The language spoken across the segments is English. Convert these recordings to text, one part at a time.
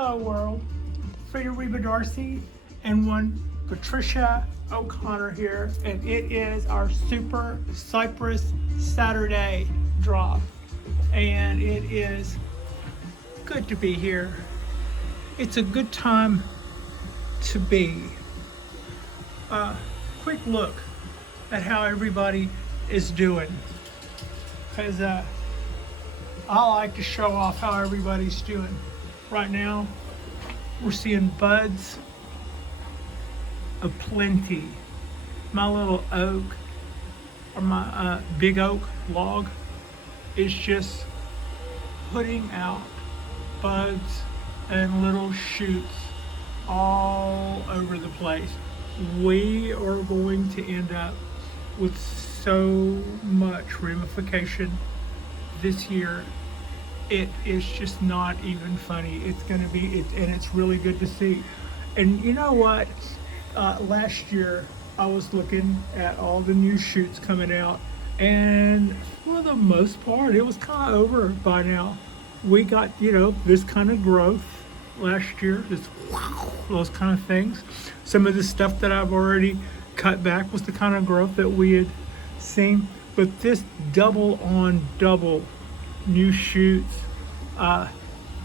Hello world, Reba Darcy and one Patricia O'Connor here, and it is our Super Cypress Saturday drop, and it is good to be here. It's a good time to be. Quick look at how everybody is doing, because I like to show off how everybody's doing. Right now, we're seeing buds aplenty. My little oak, or my big oak log, is just putting out buds and little shoots all over the place. We are going to end up with so much ramification this year. It is just not even funny. It's going to be, and it's really good to see. And you know what? Last year, I was looking at all the new shoots coming out, and for the most part, it was kind of over by now. We got, this kind of growth last year, those kind of things. Some of the stuff that I've already cut back was the kind of growth that we had seen. But this double on double new shoots,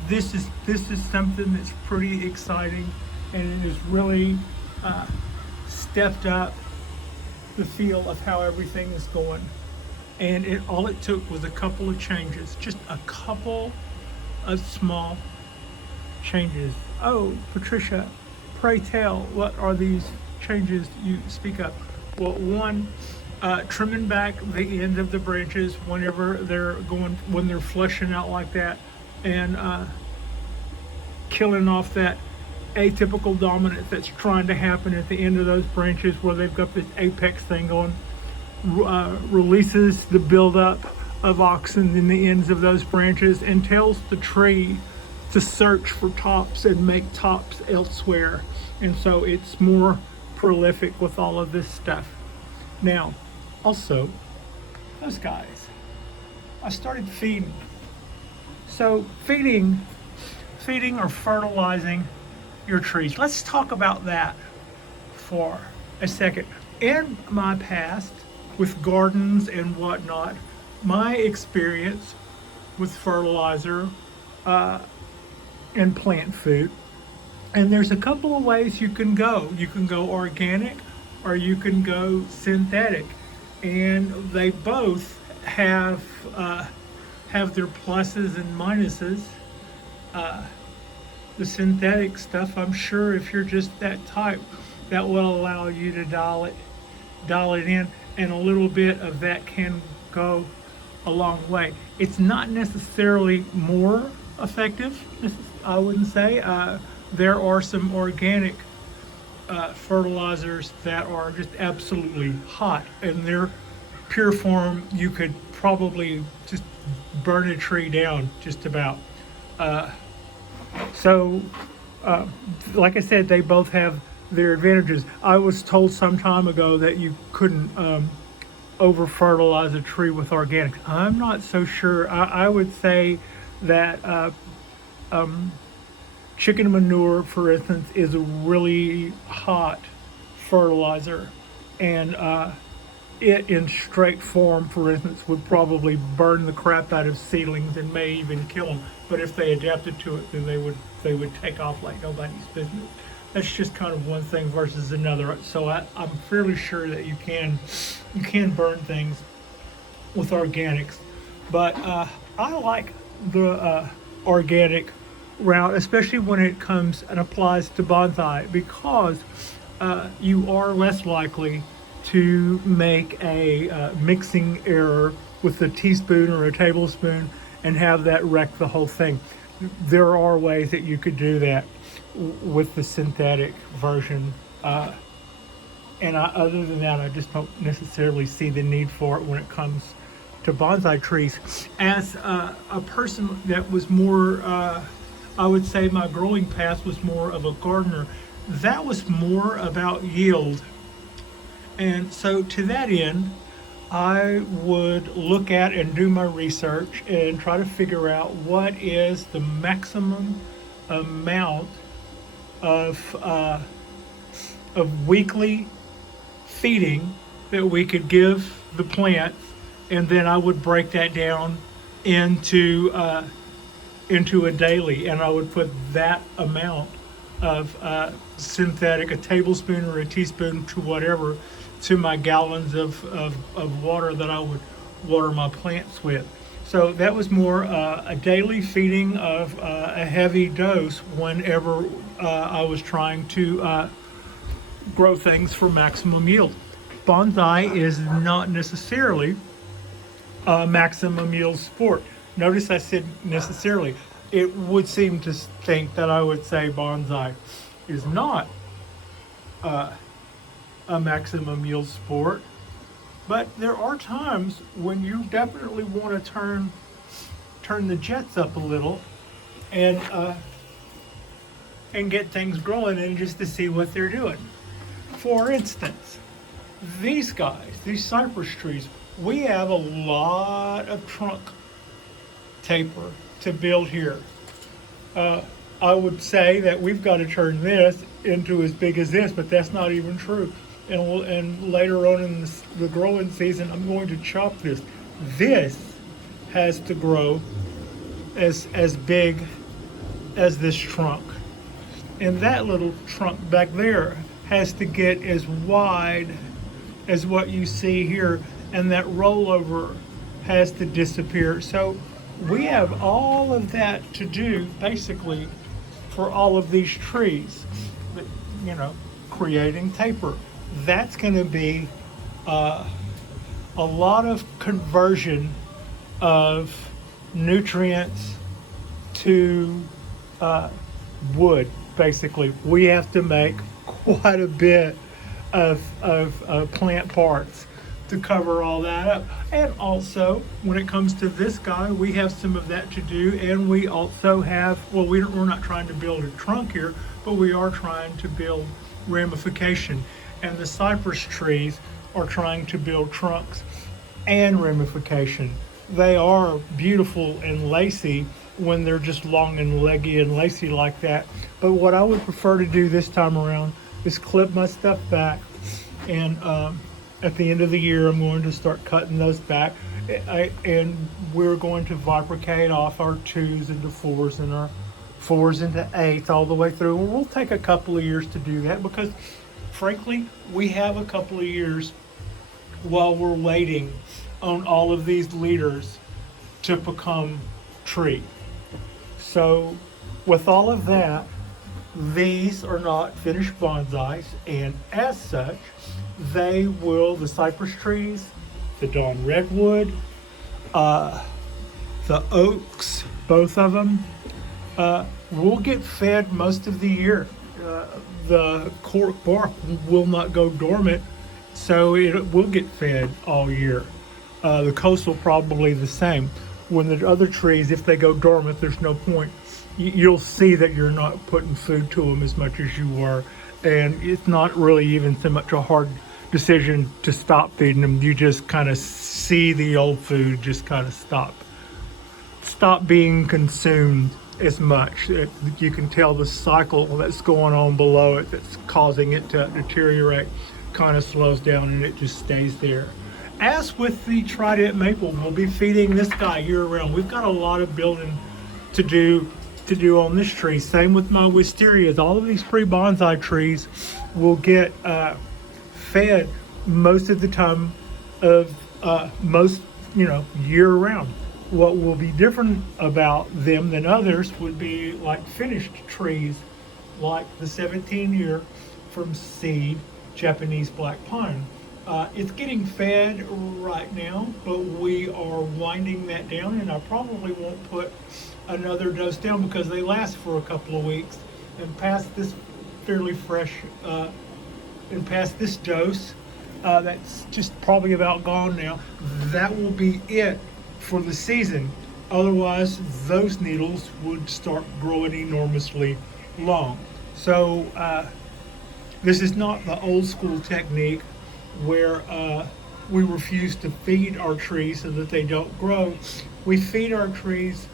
this is something that's pretty exciting, and it has really stepped up the feel of how everything is going. And all it took was a couple of changes, just a couple of small changes. Oh, Patricia, pray tell, what are these changes you speak of? Well, one, trimming back the end of the branches whenever when they're fleshing out like that, and killing off that atypical dominance that's trying to happen at the end of those branches where they've got this apex thing going. Releases the buildup of auxin in the ends of those branches and tells the tree to search for tops and make tops elsewhere. And so it's more prolific with all of this stuff. Now, also, those guys, I started feeding. So feeding or fertilizing your trees. Let's talk about that for a second. In my past, with gardens and whatnot, my experience with fertilizer and plant food, and there's a couple of ways you can go. You can go organic or you can go synthetic, and they both have their pluses and minuses. The synthetic stuff, I'm sure if you're just that type, that will allow you to dial it in, and a little bit of that can go a long way. It's not necessarily more effective, I wouldn't say. There are some organic fertilizers that are just absolutely hot. In their pure form, you could probably just burn a tree down just about. Like I said, they both have their advantages. I was told some time ago that you couldn't over fertilize a tree with organics. I'm not so sure. I would say that chicken manure, for instance, is a really hot fertilizer, and it in straight form, for instance, would probably burn the crap out of seedlings and may even kill them. But if they adapted to it, then they would take off like nobody's business. That's just kind of one thing versus another. So I'm fairly sure that you can burn things with organics, but I like the organic route, especially when it comes and applies to bonsai, because you are less likely to make a mixing error with a teaspoon or a tablespoon and have that wreck the whole thing. There are ways that you could do that with the synthetic version, and other than that, I just don't necessarily see the need for it when it comes to bonsai trees. As a person that was more, I would say my growing path was more of a gardener, that was more about yield. And so to that end, I would look at and do my research and try to figure out what is the maximum amount of weekly feeding that we could give the plants, and then I would break that down into a daily, and I would put that amount of synthetic, a tablespoon or a teaspoon to whatever, to my gallons of water that I would water my plants with. So that was more a daily feeding of a heavy dose whenever I was trying to grow things for maximum yield. Bonsai is not necessarily a maximum yield sport. Notice I said necessarily. It would seem to think that I would say bonsai is not a maximum yield sport, but there are times when you definitely want to turn the jets up a little and get things growing, and just to see what they're doing. For instance, these guys, these cypress trees, we have a lot of trunk taper to build here. I would say that we've got to turn this into as big as this, but that's not even true. And later on in the growing season, I'm going to chop this. This has to grow as big as this trunk. And that little trunk back there has to get as wide as what you see here, and that rollover has to disappear. So we have all of that to do basically for all of these trees, creating taper. That's going to be a lot of conversion of nutrients to wood. Basically, we have to make quite a bit of plant parts to cover all that up. And also, when it comes to this guy, we have some of that to do, and we also have, we're not trying to build a trunk here, but we are trying to build ramification. And the cypress trees are trying to build trunks and ramification. They are beautiful and lacy when they're just long and leggy and lacy like that. But what I would prefer to do this time around is clip my stuff back, and at the end of the year, I'm going to start cutting those back, and we're going to bifurcate off our 2s into 4s and our 4s into 8s all the way through. And we'll take a couple of years to do that because, frankly, we have a couple of years while we're waiting on all of these leaders to become tree. So with all of that, these are not finished bonsais, and as such, the cypress trees, the dawn redwood, the oaks, both of them, will get fed most of the year. The cork bark will not go dormant, so it will get fed all year. The coastal probably the same. When the other trees, if they go dormant, there's no point. You'll see that you're not putting food to them as much as you were, and it's not really even so much a hard decision to stop feeding them. You just kind of see the old food just kind of stop being consumed as much. You can tell the cycle that's going on below it that's causing it to deteriorate kind of slows down, and it just stays there. As with the trident maple, we'll be feeding this guy year round. We've got a lot of building to do on this tree. Same with my wisterias. All of these pre-bonsai trees will get fed most of the time of year round. What will be different about them than others would be like finished trees, like the 17-year from seed Japanese black pine. It's getting fed right now, but we are winding that down, and I probably won't put another dose down because they last for a couple of weeks. And past this fairly fresh, and past this dose, that's just probably about gone now. That will be it for the season. Otherwise, those needles would start growing enormously long. So this is not the old school technique where we refuse to feed our trees so that they don't grow. We feed our trees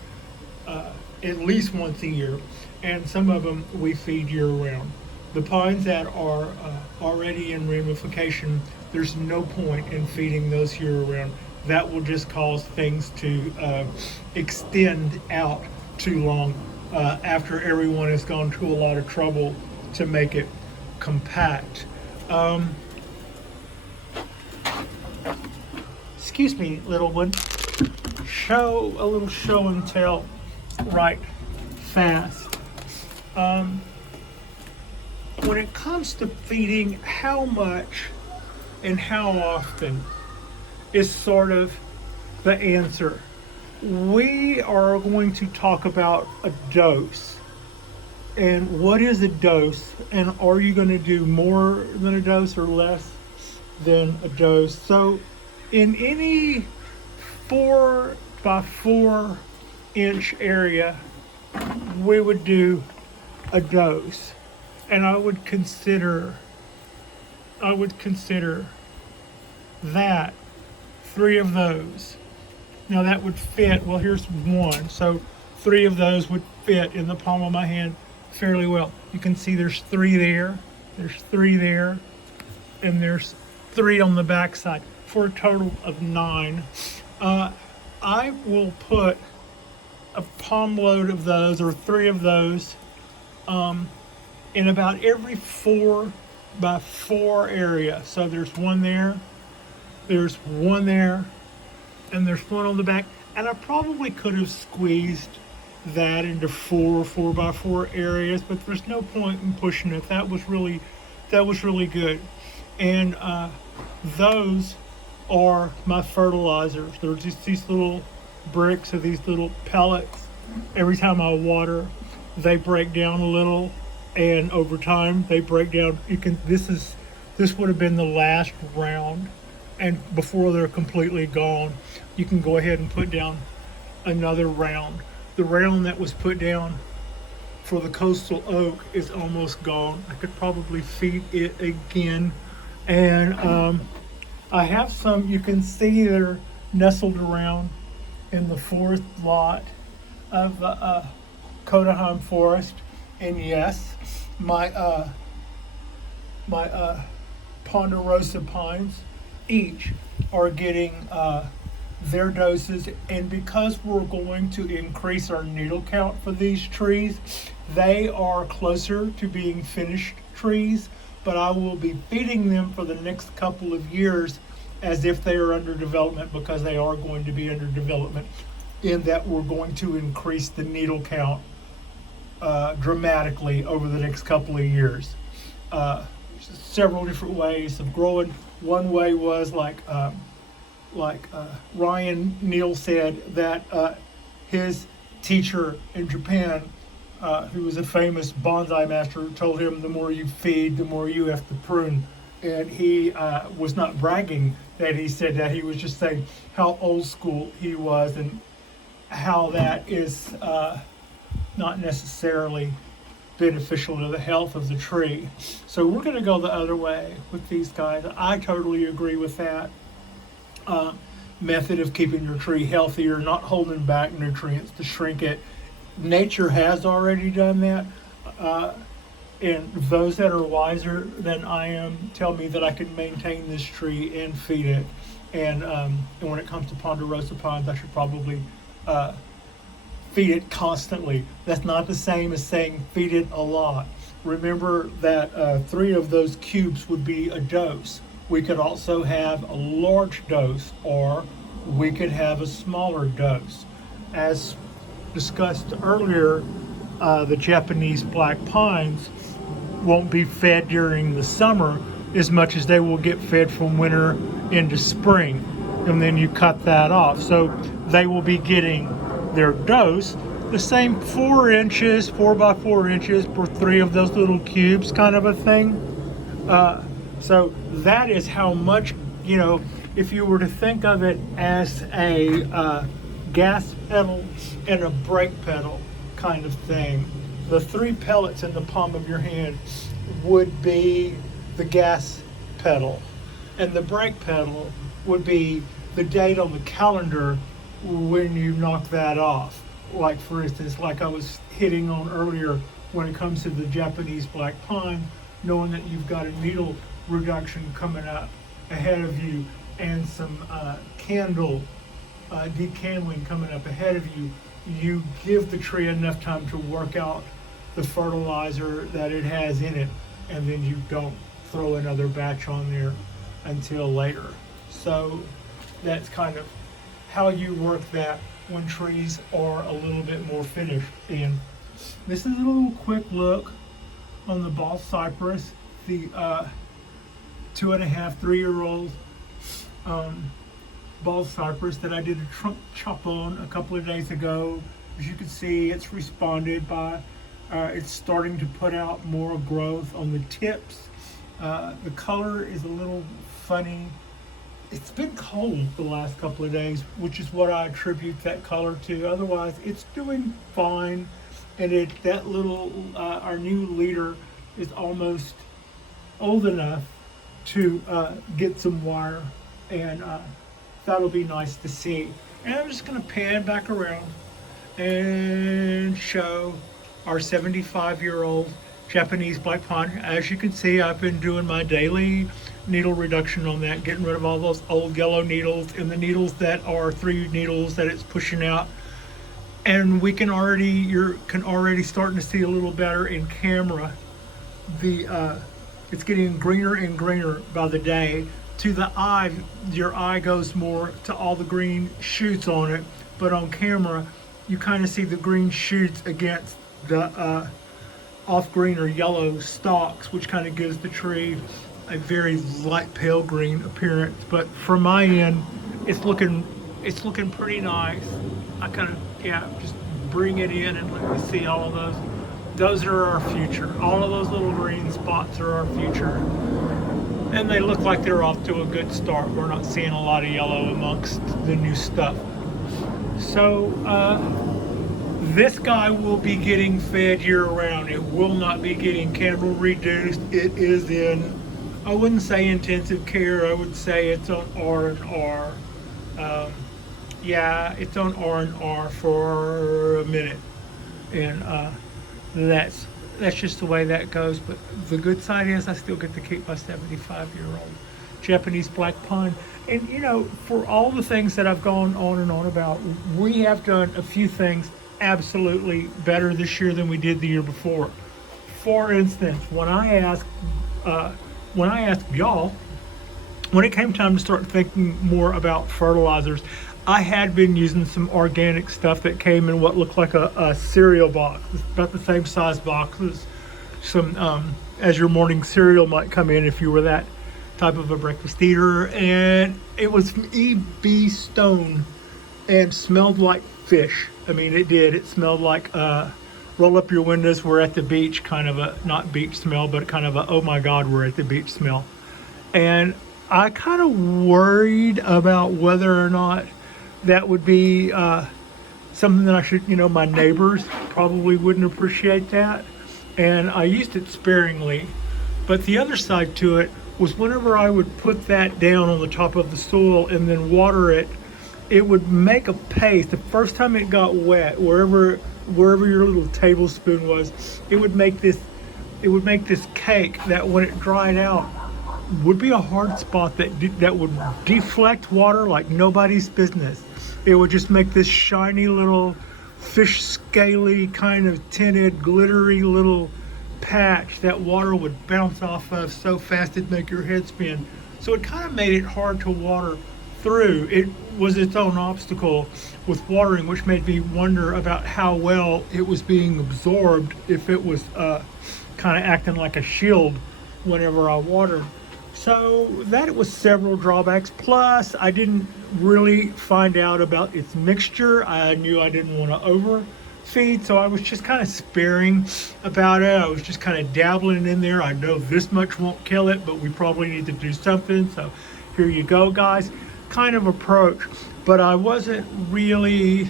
at least once a year, and some of them we feed year round. The pines that are already in ramification, there's no point in feeding those year round. That will just cause things to extend out too long after everyone has gone to a lot of trouble to make it compact. Excuse me, little one. A little show and tell right fast. When it comes to feeding, how much and how often is sort of the answer. We are going to talk about a dose. And what is a dose? And are you going to do more than a dose or less than a dose? So in any 4 by 4 inch area, we would do a dose. And I would consider that 3 of those. Now that would fit, well, here's 1. So 3 of those would fit in the palm of my hand fairly well. You can see there's 3 there, there's 3 there, and there's 3 on the back side for a total of 9. I will put a palm load of those, or 3 of those, in about every 4 by 4 area. So there's 1 there, there's 1 there, and there's 1 on the back. And I probably could have squeezed that into 4 by 4 areas, but there's no point in pushing it. That was really good. And those are my fertilizers. They're just these little bricks of these little pellets. Every time I water, they break down a little, and over time they break down. This would have been the last round, and before they're completely gone, you can go ahead and put down another round. The round that was put down for the coastal oak is almost gone. I could probably feed it again. And I have some, you can see they're nestled around in the 4th lot of the Codaheim forest. And yes, my ponderosa pines each are getting their doses, and because we're going to increase our needle count for these trees, they are closer to being finished trees, but I will be feeding them for the next couple of years as if they are under development, because they are going to be under development, in that we're going to increase the needle count dramatically over the next couple of years. Several different ways of growing. One way was like Ryan Neal said that his teacher in Japan, who was a famous bonsai master, told him the more you feed, the more you have to prune. And he was not bragging that he said that. He was just saying how old school he was and how that is not necessarily beneficial to the health of the tree. So we're going to go the other way with these guys. I totally agree with that method of keeping your tree healthier, not holding back nutrients to shrink it. Nature has already done that, and those that are wiser than I am tell me that I can maintain this tree and feed it. And when it comes to ponderosa pines, I should probably feed it constantly. That's not the same as saying feed it a lot. Remember that 3 of those cubes would be a dose. We could also have a large dose, or we could have a smaller dose. As discussed earlier, the Japanese black pines won't be fed during the summer as much as they will get fed from winter into spring, and then you cut that off. So they will be getting their dose, the same 4 inches, 4 by 4 inches for 3 of those little cubes kind of a thing. So that is how much, if you were to think of it as a gas pedal and a brake pedal kind of thing, the 3 pellets in the palm of your hand would be the gas pedal, and the brake pedal would be the date on the calendar when you knock that off. like for instance, like I was hitting on earlier, when it comes to the Japanese black pine, knowing that you've got a needle reduction coming up ahead of you and some candle decandling coming up ahead of you, you give the tree enough time to work out the fertilizer that it has in it, and then you don't throw another batch on there until later. So that's kind of how you work that when trees are a little bit more finished. And this is a little quick look on the ball cypress, the 2.5, 3-year-old ball cypress that I did a trunk chop on a couple of days ago. As you can see, it's responded by, it's starting to put out more growth on the tips. The color is a little funny. It's been cold the last couple of days, which is what I attribute that color to. Otherwise, it's doing fine. And that little, our new leader is almost old enough to get some wire, and that'll be nice to see. And I'm just gonna pan back around and show our 75-year-old Japanese black pine. As you can see, I've been doing my daily needle reduction on that, getting rid of all those old yellow needles and the needles that are 3 needles that it's pushing out. And we can already, you can already starting to see a little better in camera. It's getting greener and greener by the day. To the eye, your eye goes more to all the green shoots on it, but on camera, you kind of see the green shoots against the off green or yellow stalks, which kind of gives the tree a very light pale green appearance. But from my end, it's looking pretty nice. I kind of, just bring it in and let me see all of those. Those are our future. All of those little green spots are our future. And they look like they're off to a good start. We're not seeing a lot of yellow amongst the new stuff. So this guy will be getting fed year round. It will not be getting candle reduced. It is in, I wouldn't say intensive care, I would say it's on R&R. It's on R&R for a minute. And that's just the way that goes. But the good side is I still get to keep my 75-year-old Japanese black pine. And for all the things that I've gone on and on about, we have done a few things absolutely better this year than we did the year before. For instance, when I asked y'all, when it came time to start thinking more about fertilizers, I had been using some organic stuff that came in what looked like a cereal box. It's about the same size box as some, as your morning cereal might come in if you were that type of a breakfast eater. And it was from E.B. Stone and smelled like fish. I mean, it did. It smelled like roll up your windows, we're at the beach, kind of a, not beach smell, but kind of a, oh my God, we're at the beach smell. And I kind of worried about whether or not that would be something that I should, my neighbors probably wouldn't appreciate that. And I used it sparingly. But the other side to it was whenever I would put that down on the top of the soil and then water it, it would make a paste. The first time it got wet, wherever your little tablespoon was, it would make this cake that when it dried out would be a hard spot that would deflect water like nobody's business. It would just make this shiny little fish scaly kind of tinted glittery little patch that water would bounce off of so fast it'd make your head spin. So it kind of made it hard to water through. It was its own obstacle with watering, which made me wonder about how well it was being absorbed, if it was kind of acting like a shield whenever I watered. So that was several drawbacks. Plus, I didn't really find out about its mixture. I knew I didn't want to overfeed, so I was just kind of sparing about it. I was just kind of dabbling in there. I know this much won't kill it, but we probably need to do something. So here you go, guys. Kind of approach. But I wasn't really,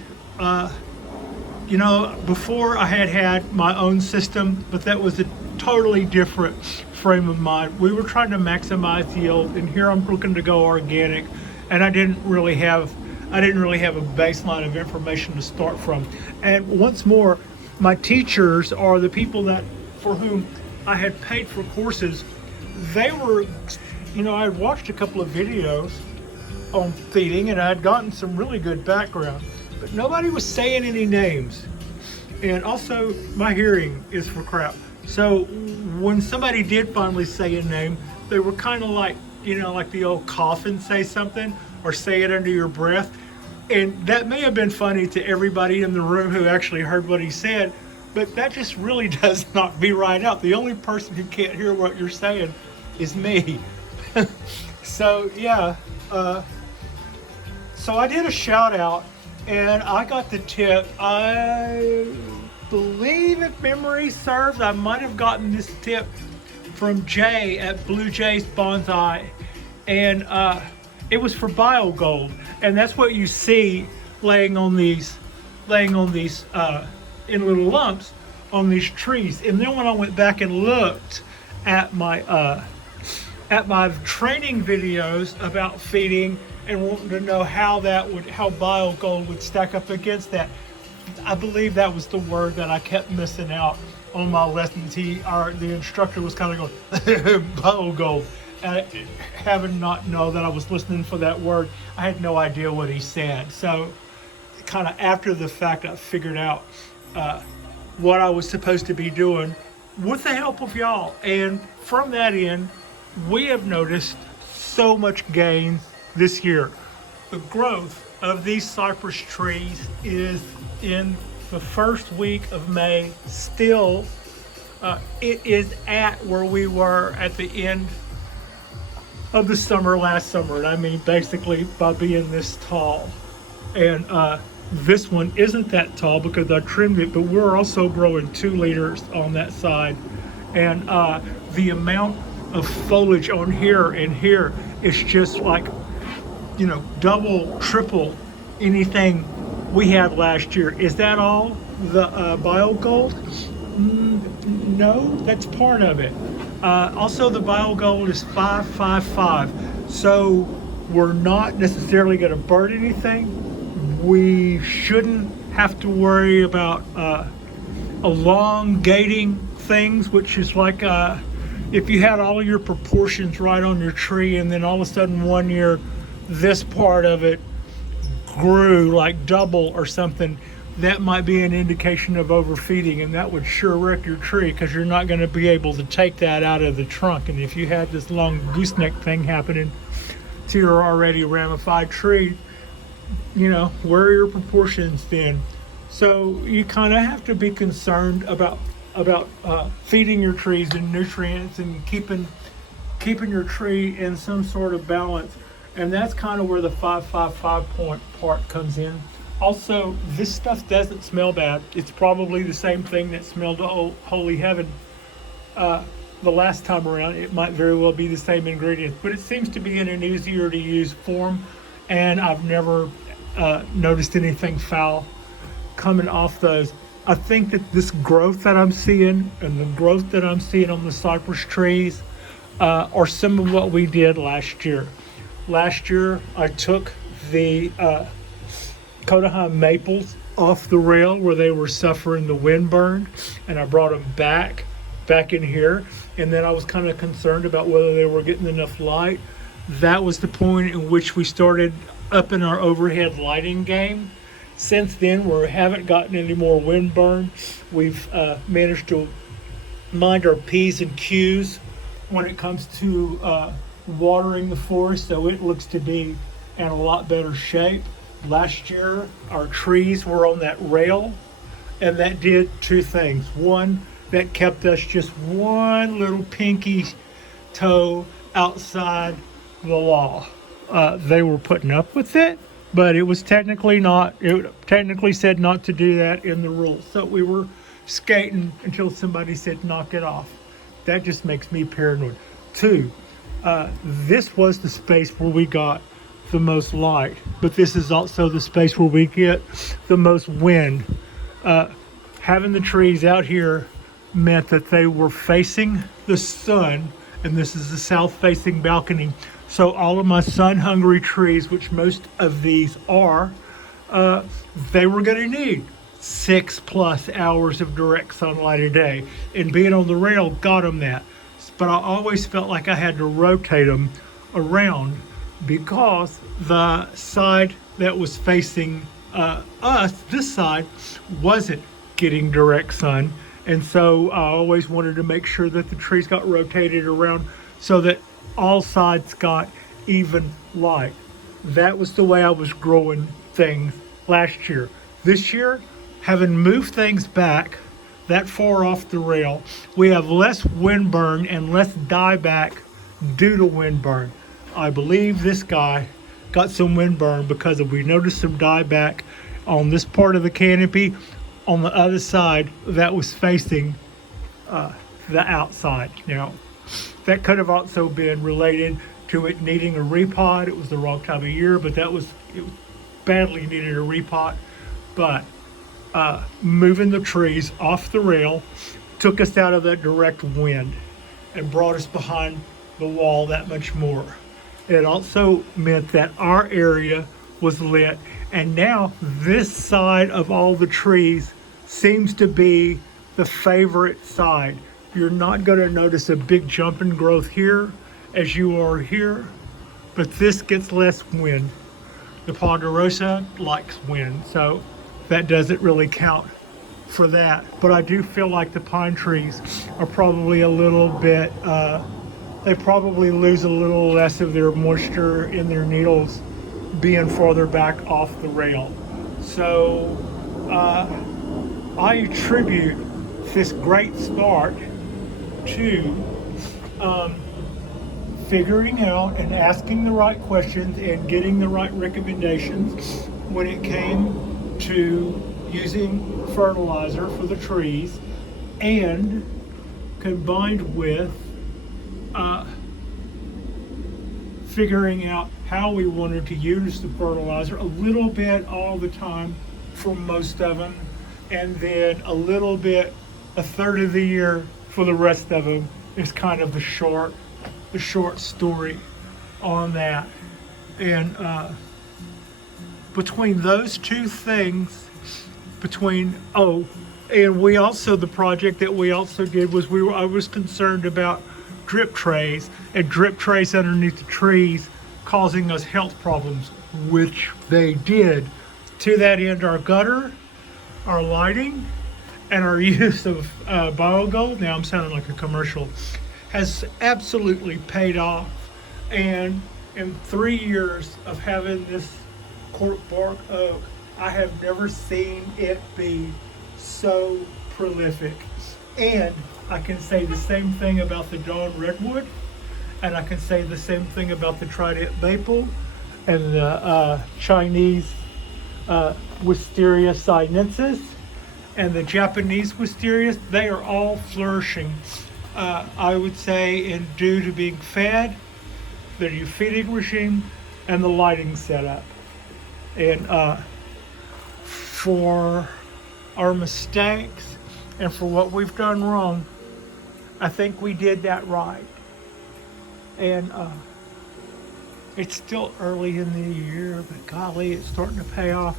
before I had my own system, but that was a totally different frame of mind. We were trying to maximize yield, and here I'm looking to go organic, and I didn't really have I didn't really have a baseline of information to start from. And once more, my teachers are the people that for whom I had paid for courses. They were, I had watched a couple of videos on feeding and I had gotten some really good background, but nobody was saying any names. And also, my hearing is for crap. So when somebody did finally say a name, they were kind of like, like the old cough and say something or say it under your breath. And that may have been funny to everybody in the room who actually heard what he said, but that just really does not be right out. The only person who can't hear what you're saying is me. So yeah, so I did a shout out and I got the tip. I believe, if memory serves, I might have gotten this tip from Jay at Blue Jay's Bonsai, and it was for BioGold, and that's what you see laying on these in little lumps on these trees. And then when I went back and looked at my training videos about feeding and wanting to know how BioGold would stack up against that, I believe that was the word that I kept missing out on my lessons. The instructor was kind of going, BioGold. Having not know that I was listening for that word, I had no idea what he said. So kind of after the fact, I figured out what I was supposed to be doing with the help of y'all. And from that end, we have noticed so much gain this year. The growth of these cypress trees is in the first week of May still. It is at where we were at the end of the summer last summer, and I mean basically by being this tall. And this one isn't that tall because I trimmed it, but we're also growing 2 liters on that side. And the amount of foliage on here and here is just like, double, triple anything we had last year. Is that all the BioGold? No, that's part of it. Also, the BioGold is 555, so we're not necessarily going to burn anything. We shouldn't have to worry about elongating things, which is like if you had all of your proportions right on your tree and then all of a sudden one year this part of it grew like double or something, that might be an indication of overfeeding, and that would sure wreck your tree because you're not going to be able to take that out of the trunk. And if you had this long gooseneck thing happening to your already ramified tree, where are your proportions then? So you kind of have to be concerned about feeding your trees and nutrients and keeping your tree in some sort of balance. And that's kind of where the 555 point part comes in. Also, this stuff doesn't smell bad. It's probably the same thing that smelled holy heaven the last time around. It might very well be the same ingredients, but it seems to be in an easier to use form, and I've never noticed anything foul coming off those. I think that this growth that I'm seeing and the growth that I'm seeing on the cypress trees are some of what we did last year. Last year, I took the Kodaha maples off the rail where they were suffering the wind burn, and I brought them back in here, and then I was kind of concerned about whether they were getting enough light. That was the point in which we started upping our overhead lighting game. Since then, we haven't gotten any more wind burn. We've managed to mind our P's and Q's when it comes to watering the forest, so it looks to be in a lot better shape. Last year, our trees were on that rail, and that did 2 things. One, that kept us just one little pinky toe outside the law. They were putting up with it, but it technically said not to do that in the rules. So we were skating until somebody said knock it off. That just makes me paranoid. 2, this was the space where we got the most light, but this is also the space where we get the most wind. Having the trees out here meant that they were facing the sun, and this is the south facing balcony, So all of my sun-hungry trees, which most of these are, they were going to need 6+ hours of direct sunlight a day. And being on the rail got them that. But I always felt like I had to rotate them around because the side that was facing us, this side, wasn't getting direct sun. And so I always wanted to make sure that the trees got rotated around so that all sides got even light. That was the way I was growing things last year. This year, having moved things back that far off the rail, we have less wind burn and less dieback due to wind burn. I believe this guy got some wind burn because we noticed some dieback on this part of the canopy. On the other side, that was facing the outside. Now, that could have also been related to it needing a repot. It was the wrong time of year, but it badly needed a repot. But moving the trees off the rail took us out of that direct wind and brought us behind the wall that much more. It also meant that our area was lit, and now this side of all the trees seems to be the favorite side. You're not going to notice a big jump in growth here as you are here, but this gets less wind. The ponderosa likes wind, so that doesn't really count for that. But I do feel like the pine trees are probably a little bit, they probably lose a little less of their moisture in their needles being farther back off the rail. So I attribute this great start to figuring out and asking the right questions and getting the right recommendations when it came to using fertilizer for the trees, and combined with figuring out how we wanted to use the fertilizer a little bit all the time for most of them, and then a little bit a third of the year for the rest of them is kind of the short story on that. And between those two things, and we also, the project that we also did was I was concerned about drip trays and drip trays underneath the trees causing us health problems, which they did. To that end, our gutter, our lighting, and our use of biogold, now I'm sounding like a commercial, has absolutely paid off. And in 3 years of having this cork bark oak, I have never seen it be so prolific. And I can say the same thing about the Dawn Redwood, and I can say the same thing about the Trident Maple and the Chinese Wisteria sinensis and the Japanese Wisteria. They are all flourishing, I would say, in due to being fed, the new feeding regime, and the lighting setup. And for our mistakes and for what we've done wrong, I think we did that right. And it's still early in the year, but golly, it's starting to pay off.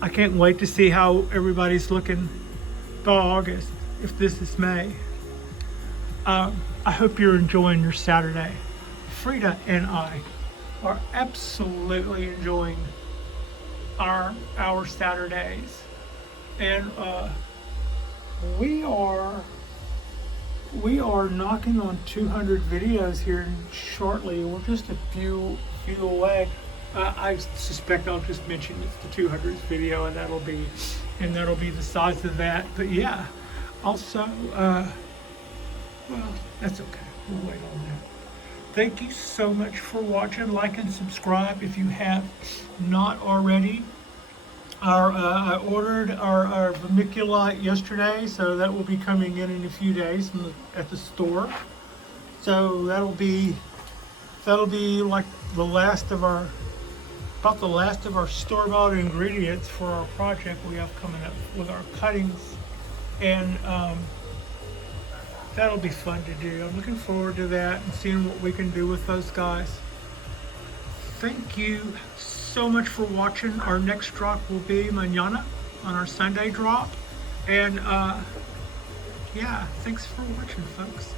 I can't wait to see how everybody's looking by August, if this is May. I hope you're enjoying your Saturday. Frida and I are absolutely enjoying our Saturdays. And we are knocking on 200 videos here shortly. We're just a few away. I suspect I'll just mention it's the 200th video, and that'll be the size of that. But yeah, also, well, that's okay. We'll wait on that. Thank you so much for watching. Like and subscribe if you have not already. I ordered our vermiculite yesterday, so that will be coming in a few days at the store. So that'll be like the last of our store-bought ingredients for our project we have coming up with our cuttings, and that'll be fun to do. I'm looking forward to that and seeing what we can do with those guys. thank you so much for watching. Our next drop will be mañana on our Sunday drop. And yeah, thanks for watching, folks.